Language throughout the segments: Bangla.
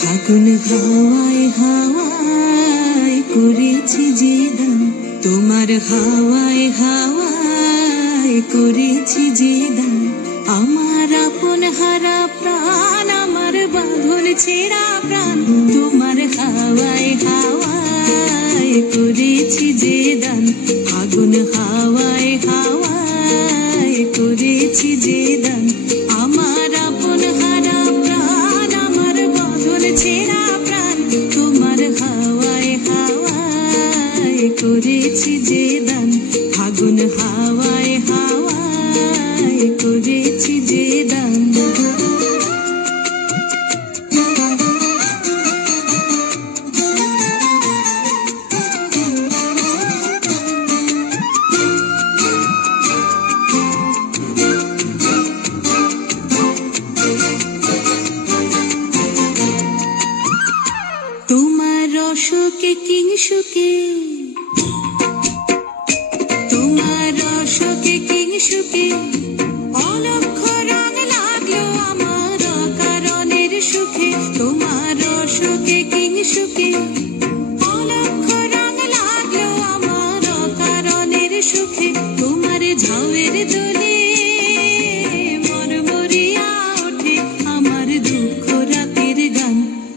ফাগুন হাওয়ায় হাওয়ায় করেছি যে দান, তোমার হাওয়ায় হাওয়ায় করেছি যে দান। আমার আপন হারা প্রাণ, আমার বাঁধন ছেঁড়া প্রাণ, তোমার হাওয়ায় হাওয়ায় করেছি যে দান। ফাগুন হাওয়ায় হাওয়ায় করেছি যে দান। আমার আপন হারা প্রাণ, আমার বাঁধন ছেঁড়া প্রাণ, তোমার হাওয়ায় হাওয়ায় করেছি যে দান। ফাগুন হাওয়ায় হাওয়ায় করেছি যে দান। তোমার রসকে কিংসুকে, তোমার রসকে কিংসুকে অলক্ষ রং লাগলো আমার অকারণের সুখে। তোমার রসকে কিংসুকে অলক্ষ রং লাগলো আমার অকারণের সুখে। তোমার ঝাউয়ের দোলে মরমরিয়া ওঠে আমার দুঃখ রাতের গান।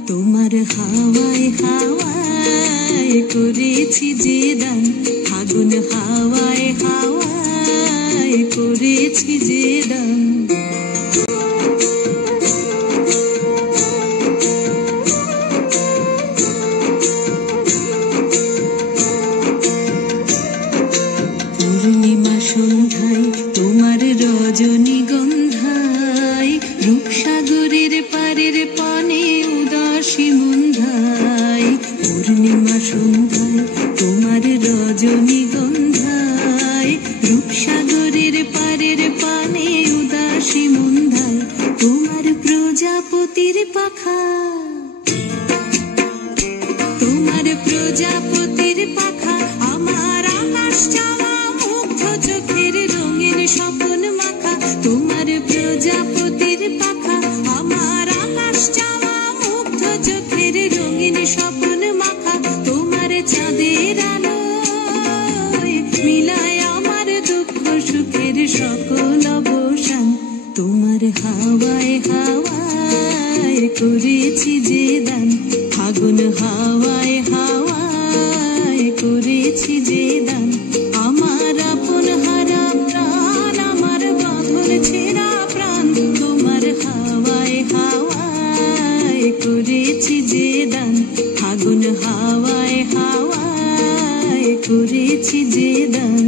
তোমার হাওয়ায় হাওয়ায় করেছি যে দান। ফাগুন হাওয়ায় হাওয়ায় করেছি যে দান। পূর্ণিমা সন্ধ্যায় তোমার রজনীগন্ধায়, রূপসাগরের পারের পানে উদাসী মুন্ধায়। পূর্ণিমা সন্ধ্যায় তোমার রজনীগন্ধায়, রূপসাগরের পারের পানে উদাসী মুন্ধায়। তোমার প্রজাপতির পাখা, তোমার প্রজাপতির পাখা আমার আকাশ চাওয়া মুগ্ধ চোখের রঙিন স্বপ্ন মাখা। তোমার প্রজাপতির পাখা আমার আকাশ চাওয়া মুগ্ধ চোখের রঙিন স্বপ্ন মাখা। তোমার চাঁদের আলোয় মিলায় আমার দুঃখ সুখের সকল অবসান। তোমার হাওয়ায় হাওয়ায় করেছি যে দান। ফাগুন হাওয়ায় হাওয়ায় করেছি যে দান। আমার আপন হারা প্রাণ, আমার বাঁধন ছেঁড়া প্রাণ, তোমার হাওয়ায় হাওয়ায় করেছি যে দান। ফাগুন হাওয়ায় হাওয়ায় করেছি যে দান।